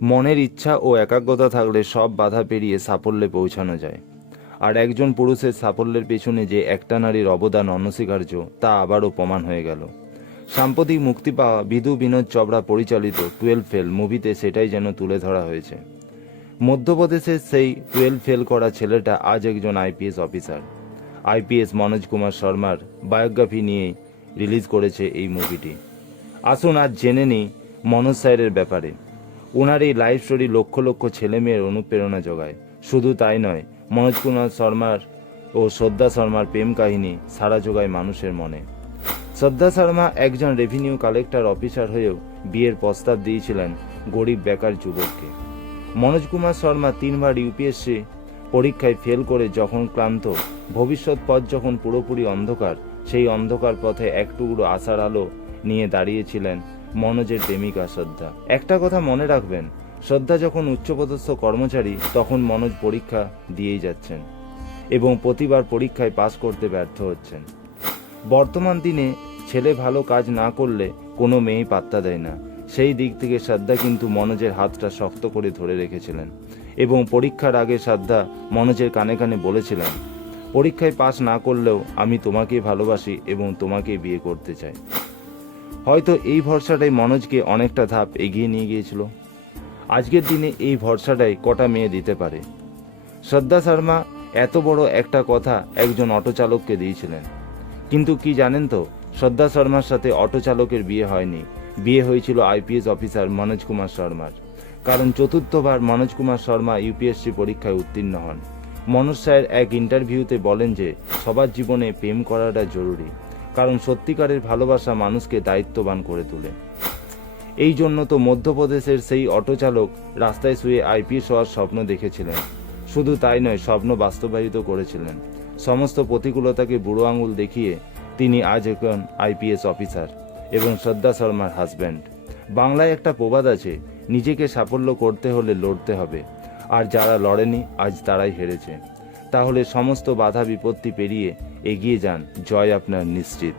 মনের ইচ্ছা ও একাগ্রতা থাকলে সব বাধা পেরিয়ে সাফল্যে পৌঁছানো যায়। আর একজন পুরুষের সাফল্যের পেছনে যে একটা নারীর অবদান অনস্বীকার্য তা আবারও প্রমাণ হয়ে গেল। সাম্প্রতিক মুক্তি পাওয়া বিধু বিনোদ চোপড়া পরিচালিত 12 ফেল মুভিতে সেটাই যেন তুলে ধরা হয়েছে। মধ্যপ্রদেশের সেই 12 ফেল করা ছেলেটা আজ একজন IPS officer. IPS Manoj Kumar শর্মার বায়োগ্রাফি নিয়ে রিলিজ করেছে এই মুভিটি। আসুন আজ জেনে নিই মনোজ স্যারের ব্যাপারে। ওনার এই লাইফ স্টোরি লক্ষ লক্ষ ছেলেমেয়ের অনুপ্রেরণা যোগায়। শুধু তাই নয়, মনোজ কুমার শর্মার ও শ্রদ্ধা শর্মার প্রেম কাহিনী সাড়া যোগায় মানুষের মনে। শ্রদ্ধা শর্মা একজন রেভিনিউ কালেক্টর অফিসার হয়েও বিয়ের প্রস্তাব দিয়েছিলেন গরিব বেকার যুবককে। মনোজ কুমার শর্মা 3বার ইউপিএসসি পরীক্ষায় ফেল করে যখন ক্লান্ত, ভবিষ্যৎ পথ যখন পুরোপুরি অন্ধকার, সেই অন্ধকার পথে এক টুকরো আশার আলো নিয়ে দাঁড়িয়েছিলেন মনোজের প্রেমিকা শ্রদ্ধা। একটা কথা মনে রাখবেন, শ্রদ্ধা যখন উচ্চপদস্থ কর্মচারী তখন মনোজ পরীক্ষা দিয়েই যাচ্ছেন এবং প্রতিবার পরীক্ষায় পাস করতে ব্যর্থ হচ্ছেন। বর্তমান দিনে ছেলে ভালো কাজ না করলে কোনো মেয়েই পাত্তা দেয় না। সেই দিক থেকে শ্রদ্ধা কিন্তু মনোজের হাতটা শক্ত করে ধরে রেখেছিলেন এবং পরীক্ষার আগে শ্রদ্ধা মনোজের কানে কানে বলেছিলেন, পরীক্ষায় পাস না করলেও আমি তোমাকেই ভালোবাসি এবং তোমাকেই বিয়ে করতে চাই। হয়তো এই ভরসাটাই মনোজকে অনেকটা ধাপ এগিয়ে নিয়ে গিয়েছিল। আজকের দিনে এই ভরসাটাই কটা মেয়ে দিতে পারে। শ্রদ্ধা শর্মা এত বড় একটা কথা একজন অটো চালককে দিয়েছিলেন, কিন্তু কি জানেন তো, শ্রদ্ধা শর্মার সাথে অটো চালকের বিয়ে হয়নি, বিয়ে হয়েছিল আইপিএস অফিসার মনোজ কুমার শর্মার। কারণ চতুর্থবার মনোজ কুমার শর্মা ইউপিএসসি পরীক্ষায় উত্তীর্ণ হন। মনোজ স্যার এক ইন্টারভিউতে বলেন যে সবার জীবনে প্রেম করাটা জরুরি, কারণ সত্যিকারের ভালোবাসা মানুষকে দায়িত্ববান করে তোলে। এই জন্য তো মধ্যপ্রদেশের সেই অটো চালক রাস্তায় শুয়ে আইপিএস হওয়ার স্বপ্ন দেখেছিলেন। শুধু তাই নয়, স্বপ্ন বাস্তবায়িত করেছিলেন। সমস্ত প্রতিকূলতাকে বুড়ো আঙুল দেখিয়ে তিনি আজ এখন আইপিএস অফিসার এবং শ্রদ্ধা শর্মার হাজব্যান্ড। বাংলায় একটা প্রবাদ আছে, নিজেকে সাফল্য করতে হলে লড়তে হবে, আর যারা লড়েনি আজ তারাই হেরেছে। তাহলে সমস্ত বাধা বিপত্তি পেরিয়ে এগিয়ে যান, জয় আপনার নিশ্চিত।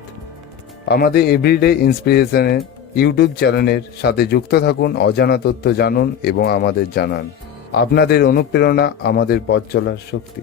আমাদের এভরিডে ইন্সপিরেশনের ইউটিউব চ্যানেলের সাথে যুক্ত থাকুন, অজানা তথ্য জানুন এবং আমাদের জানান। আপনাদের অনুপ্রেরণা আমাদের পথ চলার শক্তি।